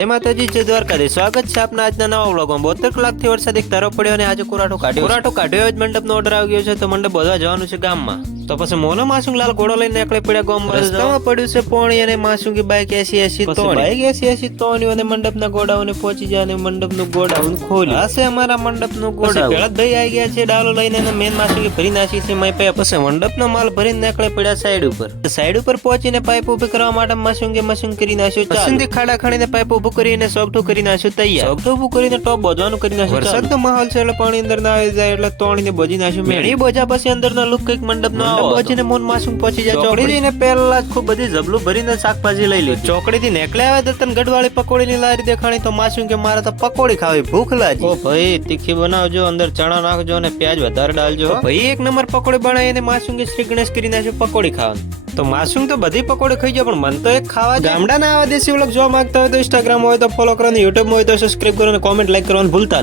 જય માતાજી, જય દ્વારકાધીશ. સ્વાગત છે આપના આજના નવા વ્લોગમાં. 72 કલાકથી વરસાદ એક ધારો પડ્યો અને આજે કોરાટો કાઢ્યો જ મંડપનો ઓર્ડર આવી ગયો છે, તો મંડપ બધવા જવાનું છે ગામમાં. તો પછી મોનો માસુંગલાલ ઘોડો લઈને નીકળી પડ્યા ગામમાં. રસ્તામાં પડ્યું છે પોણી અને માસુંગી બાઈક 80 તોણી અને મંડપના ગોડાઉને પહોંચી જાય અને મંડપનું ગોડાઉન ખોલ્યું. આ છે અમારા મંડપનું ગોડાઉન. ભરતભાઈ આવી ગયા છે ડાલો લઈને અને મેન માસુંગી ભરી નાખી છે માઈ પાઇપ. પછી મંડપનો માલ ભરીને નીકળી પડ્યા સાઈડ ઉપર પહોંચીને પાઇપ ઉભી કરવા માટે મશીન કરી નાખ્યું. મશીનથી ખાડા ખાણીને પાઇપ ઉભું કરીને સોગઠું કરી નાખ્યું તૈયાર. સોગઠું ઉભું કરીને ટોપ બોજવાનું કરી નાખ્યું. વરસાદનો માહોલ છે એટલે પાણી અંદર ના આવી જાય એટલે તોણીને બોજી નાખ્યું. મેળી બોજા પછી અંદરનો લુક કઈક મંડપનો બોજીને મોન માસું પહોંચી જાય. ચોકડીથી પહેલા જ ખૂબ બધી જબલું ભરીને શાકભાજી લઈ લીધી. ચોકડીથી નેકળે આવે દત્તન ગઢવાળી પકોડીની લારી દેખાણી તો માસું કે મારે તો પકોડી ખાવી ભૂખ લાગી. ઓ ભાઈ તીખી બનાવજો, અંદર ચણા નાખજો અને પ્યાજ વધારે ડાલજો. ભાઈ એક નંબર પકોડી બનાવીને માસું કે શ્રી ગણેશ કરી નાખ્યું પકોડી ખાવાનું. તો માસું તો બધી પકોડી ખાઈ જાય પણ મન તો એક ખાવા ગામડાના આવા દેશી વ્લોગ જોવા માંગતા હોય તો ઇન્સ્ટાગ્રામ હોય તો ફોલો કરો, યુટ્યુબ હોય તો સબસ્ક્રાઇબ કરો અને કોમેન્ટ લાઈક કરવાનું ભૂલતા